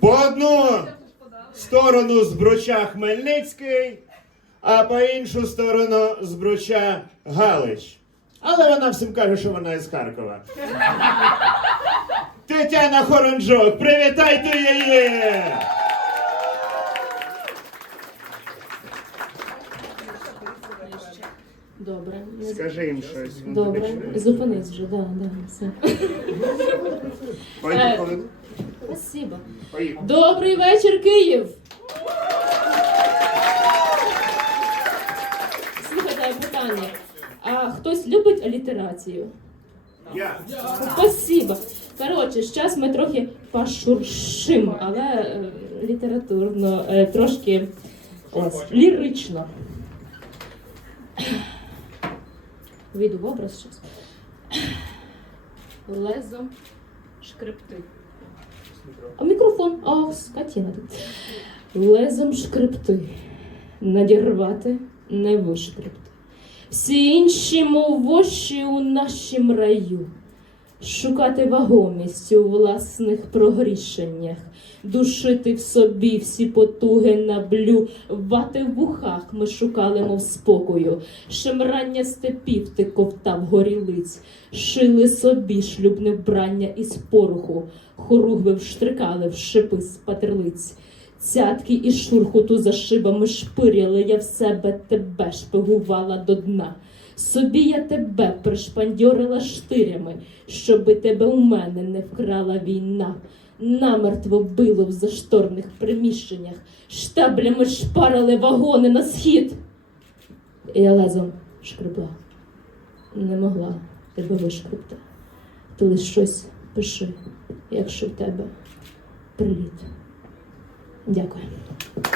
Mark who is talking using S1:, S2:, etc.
S1: По одну сторону збруча Хмельницький, а по іншу сторону збруча Галич. Але вона всім каже, що вона із Харкова. Тетяна Хоронжок, привітайте її!
S2: Добре.
S1: Скажи їм щось.
S2: Добре. Зупинись вже, да, да, все. Спасибо. Добрий вечір, Київ! Слухайте питання. А хтось любить алітерацію?
S1: Я.
S2: Спасибо. Коротше, зараз ми трохи пошуршим, але е, літературно, е, трошки ось, лірично. Вийду в образ зараз. Лезо шкребти. А мікрофон, а скотіна тут. Лезом шкребти. Надірвати, не вишкребти. Всі інші, мов воші у нашім раю. Шукати вагомість у власних прогрішеннях, душити в собі всі потуги на блю, вати в вухах ми шукали, мов спокою, шемрання степів ти ковтав горілиць, шили собі шлюбне вбрання із пороху, хоругви вштрикали в шипи з патерлиць. Цятки і шурхоту за шибами шпиряли, я в себе тебе шпигувала до дна. Собі я тебе пришпандьорила штирями, щоби тебе у мене не вкрала війна. Намертво било в зашторних приміщеннях, штаблями шпарили вагони на схід. Я лезом шкребла, не могла тебе вишкребти. Ти лиш щось пиши, якщо в тебе приліт. De acuerdo.